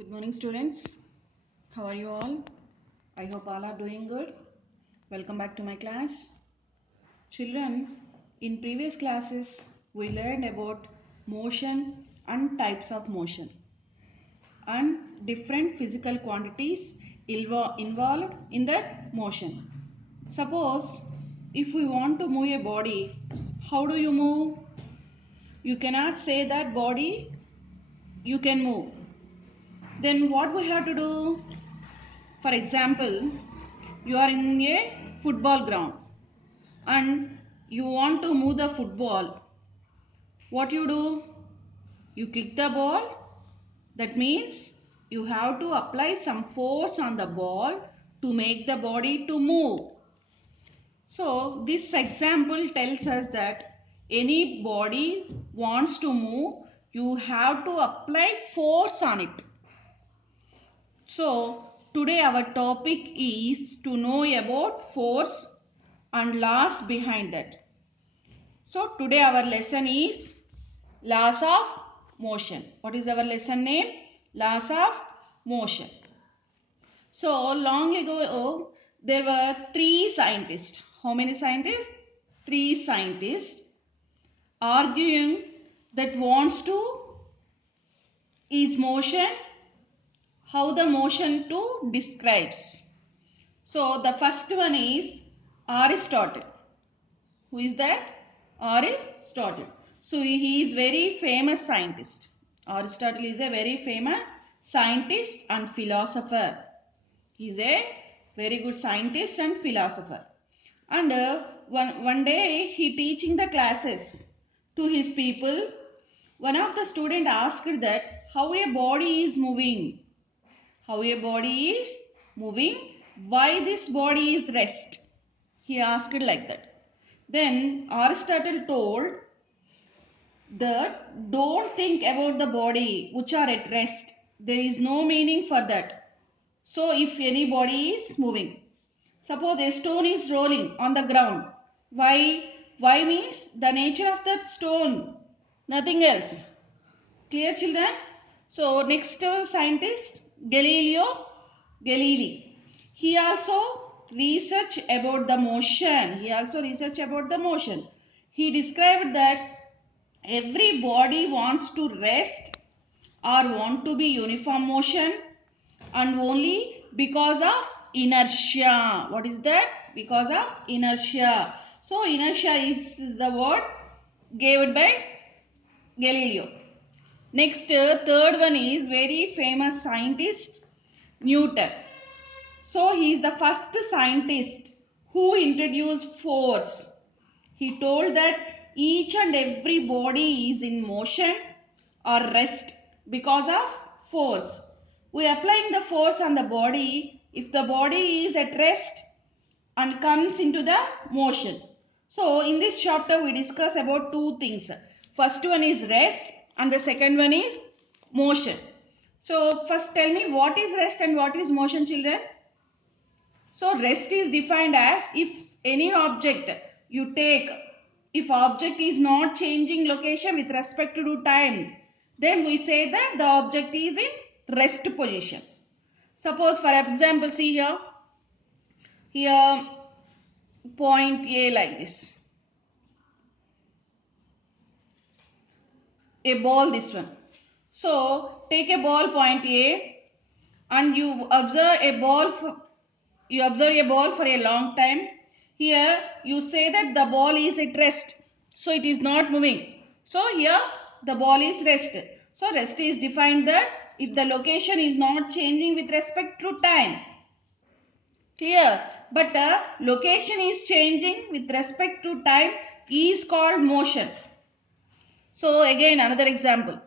Good morning, students. How are you all? I hope all are doing good. Welcome back to my class. Children, in previous classes, we learned about motion and types of motion and different physical quantities involved in that motion. Suppose if we want to move a body, how do you move? You cannot say that body you can move. Then what we have to do? For example, you are in a football ground and you want to move the football. What you do? You kick the ball. That means you have to apply some force on the ball to make the body to move. So this example tells us that any body wants to move, you have to apply force on it. So today our topic is to know about force and laws behind that. So today our lesson is laws of motion. What is our lesson name? Laws of motion. So long ago there were three scientists. How many scientists? Three scientists arguing that wants to is motion, how the motion to describes. So the first one is Aristotle. Who is that? Aristotle. So he is very famous scientist. Aristotle is a very famous scientist and philosopher. He is a very good scientist and philosopher. And one day he teaching the classes to his people. One of the student asked that how a body is moving. How a body is moving. Why this body is rest? He asked like that. Then Aristotle told that don't think about the body which are at rest. There is no meaning for that. So if any body is moving, suppose a stone is rolling on the ground. Why? Why means the nature of that stone, nothing else. Clear, children? So next scientist Galileo Galilei. He also researched about the motion. He described that every body wants to rest or want to be uniform motion and only because of inertia. What is that? Because of inertia. So inertia is the word given by Galileo. Next, third one is very famous scientist Newton. So he is the first scientist who introduced force. He told that each and every body is in motion or rest because of force. We are applying the force on the body if the body is at rest and comes into the motion. So in this chapter we discuss about two things. First one is rest and the second one is motion. So first tell me what is rest and what is motion, children? So rest is defined as if any object you take, if object is not changing location with respect to time, then we say that the object is in rest position. Suppose for example, see here point A like this. A ball, this one. So take a ball point A and you observe a ball for a long time. Here you say that the ball is at rest. So it is not moving. So here the ball is rest. So rest is defined that if the location is not changing with respect to time. Clear? But the location is changing with respect to time is called motion. So again another example.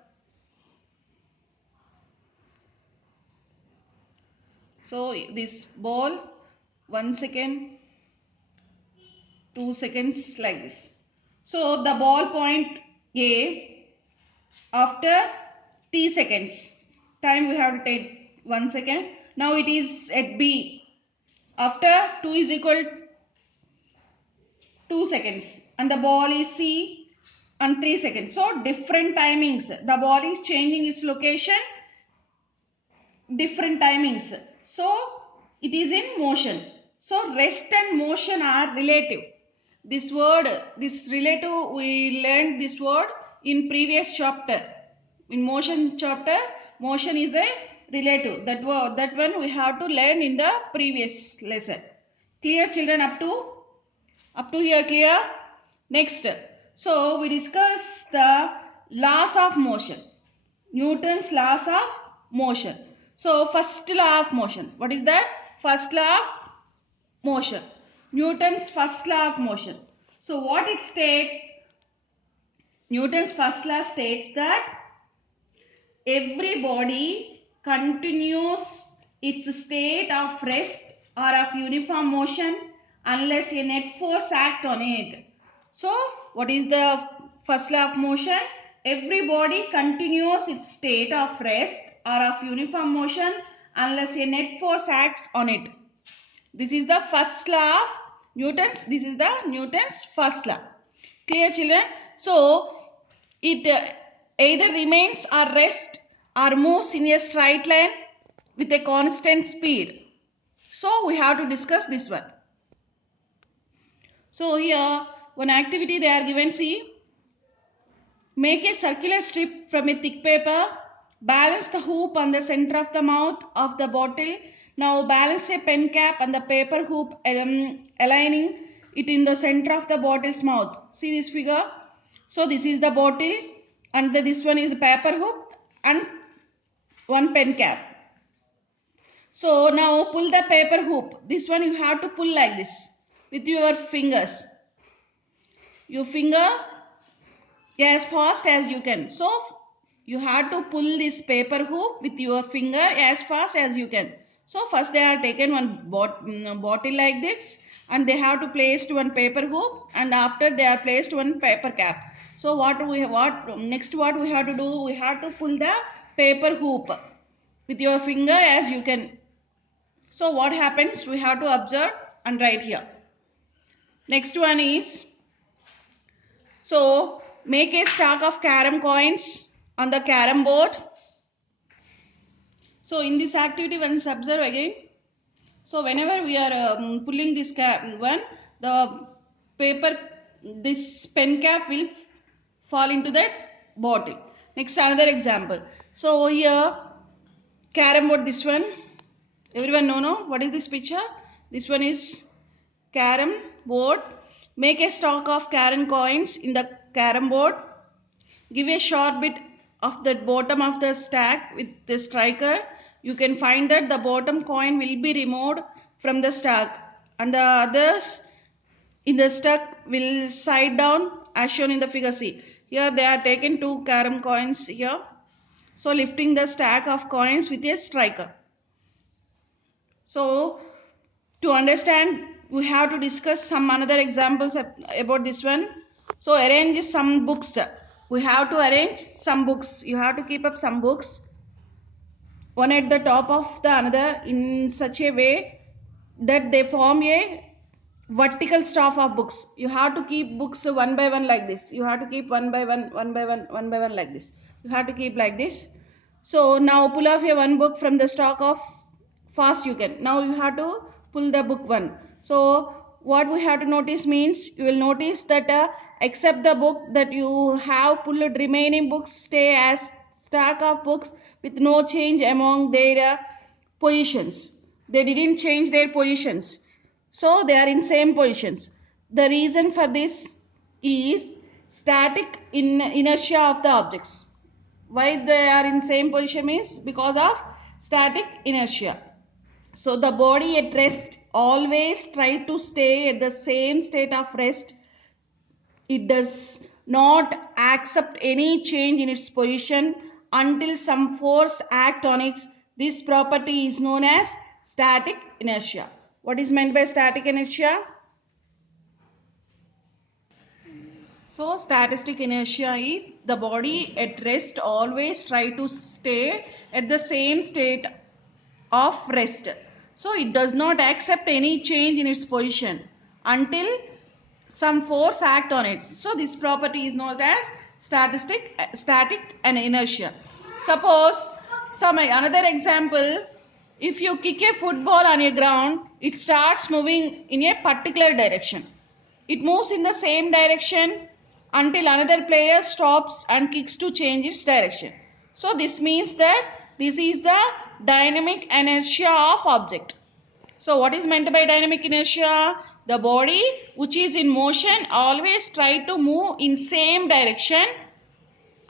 So this ball 1 second, 2 seconds like this. So the ball point A after t seconds. Time we have to take 1 second. Now it is at B. After 2 is equal 2 seconds. And the ball is C and 3 seconds. So different timings. The ball is changing its location different timings. So it is in motion. So rest and motion are relative. This word, this relative, we learned this word in previous chapter. In motion chapter, motion is a relative. That one we have to learn in the previous lesson. Clear, children? Up to here clear? Next, so we discuss the laws of motion. Newton's laws of motion. So first law of motion. What is that? First law of motion. Newton's first law of motion. So what it states? Newton's first law states that every body continues its state of rest or of uniform motion unless a net force acts on it. So what is the first law of motion? Every body continues its state of rest or of uniform motion unless a net force acts on it. This is the first law of Newton's. This is the Newton's first law. Clear, children? So it either remains or rests or moves in a straight line with a constant speed. So we have to discuss this one. So here one activity they are given. See, make a circular strip from a thick paper. Balance the hoop on the center of the mouth of the bottle. Now balance a pen cap on the paper hoop, aligning it in the center of the bottle's mouth. See this figure? So this is the bottle and this one is the paper hoop and one pen cap. So now pull the paper hoop. This one you have to pull like this with your fingers. Your finger as fast as you can. So you have to pull this paper hoop with your finger as fast as you can. So first they are taken one bottle like this and they have to place one paper hoop and after they are placed one paper cap. So next what we have to do? We have to pull the paper hoop with your finger as you can. So what happens? We have to observe and write here. Next one is, so make a stack of carom coins on the carom board. So in this activity once observe again. So whenever we are pulling this one, the paper, this pen cap will fall into that bottle. Next another example. So here carom board, this one. Everyone know what is this picture? This one is carom board. Make a stack of carom coins in the carom board. Give a short bit of the bottom of the stack with the striker. You can find that the bottom coin will be removed from the stack and the others in the stack will side down as shown in the figure. See, here they are taken two carom coins here. So lifting the stack of coins with a striker. So to understand, we have to discuss some another examples about this one. So arrange some books. We have to arrange some books. You have to keep up some books one at the top of the another in such a way that they form a vertical stack of books. You have to keep books one by one like this. You have to keep one by one, one by one, one by one like this. You have to keep like this. So now pull off your one book from the stack of fast you can. Now you have to pull the book one. So what we have to notice means, you will notice that except the book that you have pulled, remaining books stay as stack of books with no change among their positions. They didn't change their positions. So they are in same positions. The reason for this is static inertia of the objects. Why they are in same position is because of static inertia. So the body at rest always try to stay at the same state of rest. It does not accept any change in its position until some force acts on it. This property is known as static inertia. What is meant by static inertia? So static inertia is the body at rest always try to stay at the same state of rest. So it does not accept any change in its position until some force act on it. So this property is known as static and inertia. Suppose another example, If you kick a football on a ground, it starts moving in a particular direction. It moves in the same direction until another player stops and kicks to change its direction. So this means that this is the dynamic inertia of object. So what is meant by dynamic inertia? The body which is in motion always try to move in same direction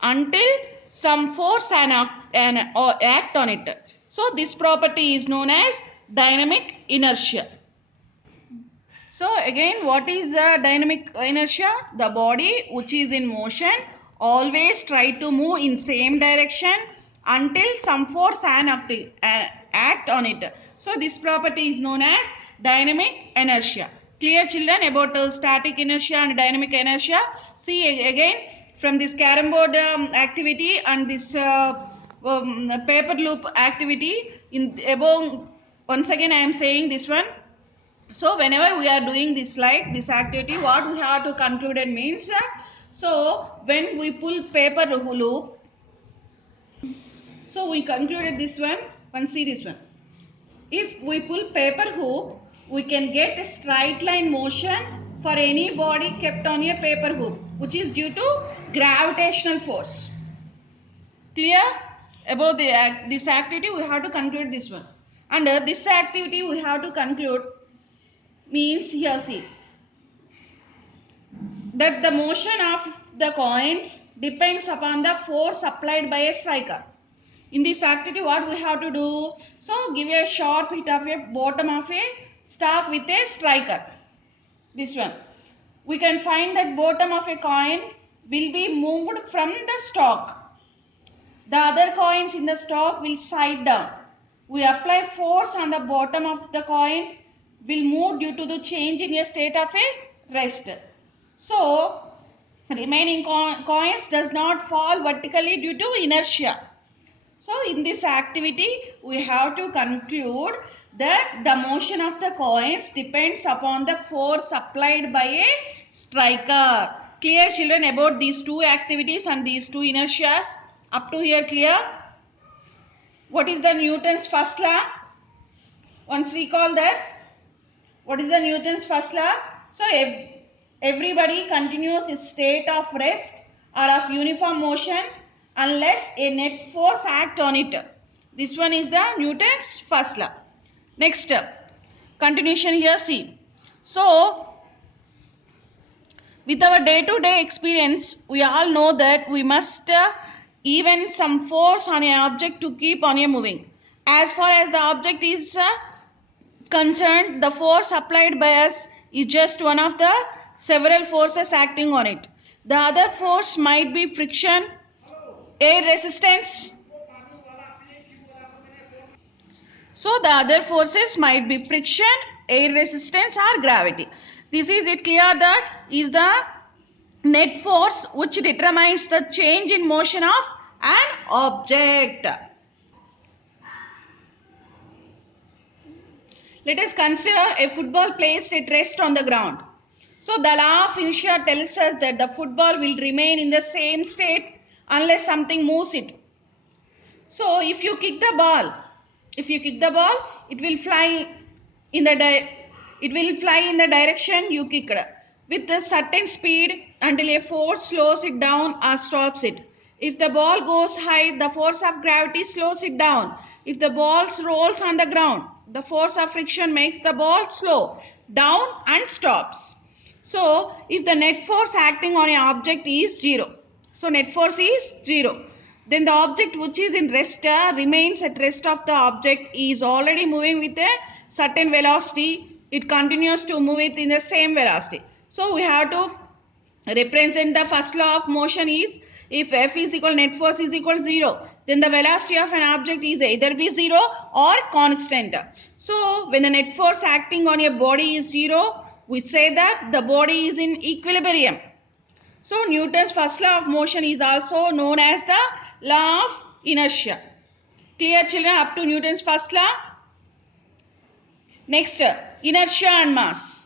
until some force or act on it. So this property is known as dynamic inertia. So again, what is the dynamic inertia? The body which is in motion always try to move in same direction until some force and act on it. So this property is known as dynamic inertia. Clear children about static inertia and dynamic inertia? See again from this carom board activity and this paper loop activity in above, once again I am saying this one. So whenever we are doing this this activity, what we have to conclude it means, so when we pull paper loop, so we concluded this one see this one. If we pull paper hoop, we can get a straight line motion for any body kept on a paper hoop, which is due to gravitational force. Clear? About this activity, we have to conclude this one. Under this activity, we have to conclude means here see that the motion of the coins depends upon the force applied by a striker. In this activity, what we have to do? So give a sharp hit of a bottom of a stock with a striker. This one. We can find that bottom of a coin will be moved from the stock. The other coins in the stock will side down. We apply force on the bottom of the coin, will move due to the change in a state of a rest. So, remaining coins does not fall vertically due to inertia. So, in this activity, we have to conclude that the motion of the coins depends upon the force applied by a striker. Clear children about these two activities and these two inertias? Up to here clear? What is the Newton's first law? Once recall that. What is the Newton's first law? So, everybody continues its state of rest or of uniform motion unless a net force acts on it. This one is the Newton's first law. Next, continuation here see. So, with our day-to-day experience, we all know that we must even some force on an object to keep on a moving. As far as the object is concerned, the force applied by us is just one of the several forces acting on it. The other force might be friction, air resistance. So the other forces might be friction, air resistance or gravity. This is it clear that is the net force which determines the change in motion of an object. Let us consider a football placed at rest on the ground. So the law of inertia tells us that the football will remain in the same state unless something moves it. So if you kick the ball, it will fly in the direction you kicked with a certain speed until a force slows it down or stops it. If the ball goes high, the force of gravity slows it down. If the ball rolls on the ground, the force of friction makes the ball slow down and stops. So, if the net force acting on an object is 0, so net force is 0, then the object which is in rest remains at rest of the object is already moving with a certain velocity. It continues to move it in the same velocity. So, we have to represent the first law of motion is if F is equal net force is equal 0, then the velocity of an object is either be 0 or constant. So, when the net force acting on a body is 0, we say that the body is in equilibrium. So, Newton's first law of motion is also known as the law of inertia. Clear children up to Newton's first law? Next, inertia and mass.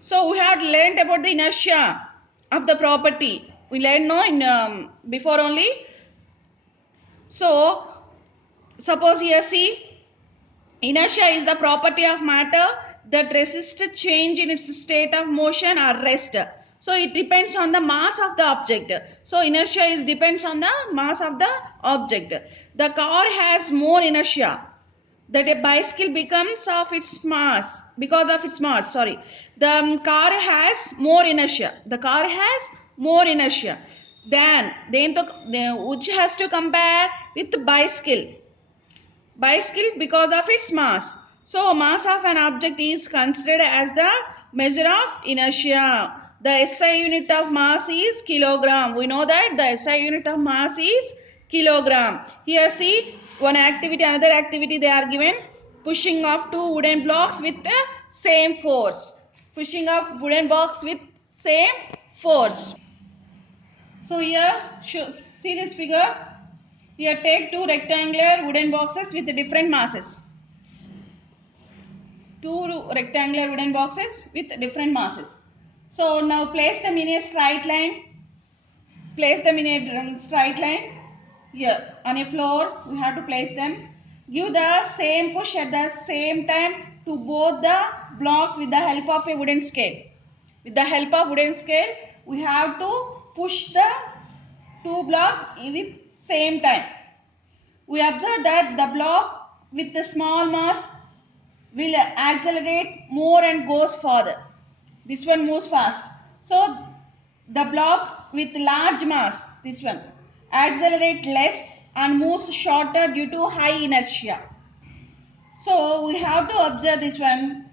So, we have learned about the inertia of the property. We learned in before only. So, Suppose here see, inertia is the property of matter that resists change in its state of motion or rest. So it depends on the mass of the object. So inertia is depends on the mass of the object. The car has more inertia. That a bicycle becomes of its mass, because of its mass, sorry. The car has more inertia. The car has more inertia. Then which has to compare with the bicycle. Bicycle because of its mass. So mass of an object is considered as the measure of inertia. The SI unit of mass is kilogram. We know that the SI unit of mass is kilogram. Here see, one activity, another activity they are given. Pushing of two wooden blocks with the same force. Pushing of wooden blocks with same force. So here, see this figure. Here take two rectangular wooden boxes with different masses. Two rectangular wooden boxes with different masses. So now place them in a straight line. Place them in a straight line. Here on a floor we have to place them. Give the same push at the same time to both the blocks with the help of a wooden scale. With the help of wooden scale we have to push the two blocks with same time. We observe that the block with the small mass will accelerate more and goes further. This one moves fast. So the block with large mass, this one, accelerate less and moves shorter due to high inertia. So we have to observe this one.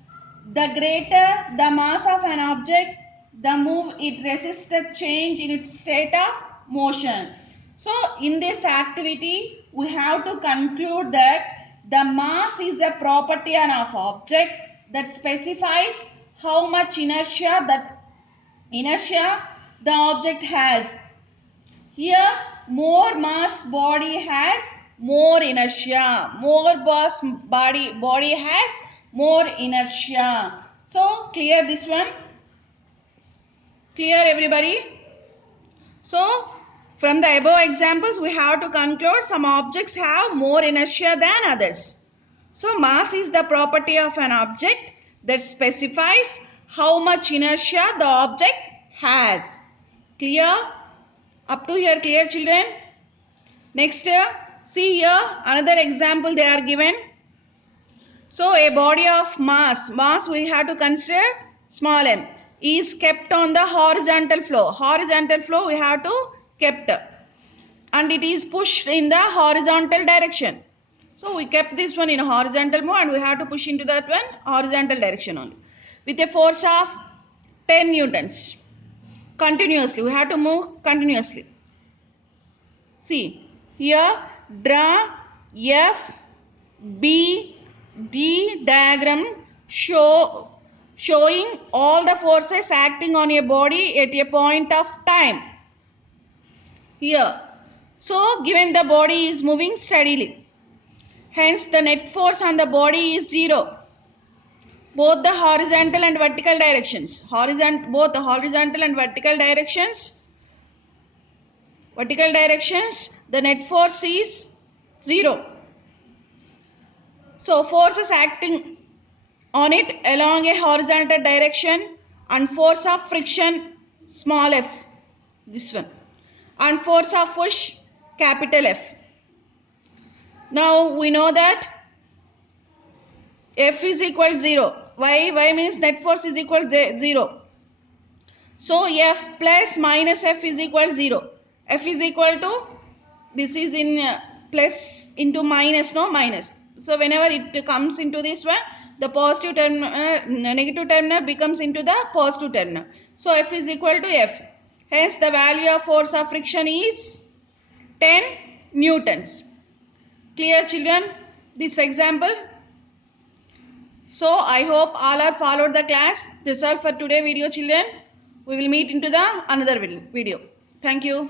The greater the mass of an object, the more it resists the change in its state of motion. So in this activity, we have to conclude that the mass is a property of object that specifies how much inertia the object has. Here, more mass body has more inertia. More mass body has more inertia. So clear this one? Clear everybody? So from the above examples we have to conclude some objects have more inertia than others. So mass is the property of an object that specifies how much inertia the object has. Clear? Up to here clear children? Next see here another example they are given. So a body of mass we have to consider small m, is kept on the horizontal flow. Horizontal flow we have to kept, and it is pushed in the horizontal direction. So we kept this one in a horizontal move and we have to push into that one horizontal direction only. With a force of 10 newtons. Continuously. We have to move continuously. See. Here draw F, B, D diagram showing all the forces acting on a body at a point of time. Here. So given the body is moving steadily. Hence the net force on the body is 0. Both the horizontal and vertical directions. Both the horizontal and vertical directions. The net force is 0. So forces acting on it along a horizontal direction and force of friction small f, this one, and force of push capital F. Now we know that F is equal to 0. Y means net force is equal to 0. So F plus minus F is equal to 0. F is equal to, this is in plus into minus, no minus. So whenever it comes into this one, the positive terminal, negative terminal becomes into the positive terminal. So F is equal to F. Hence the value of force of friction is 10 newtons. Clear children this example? So I hope all are followed the class. This is all for today video children. We will meet into the another video. Thank you.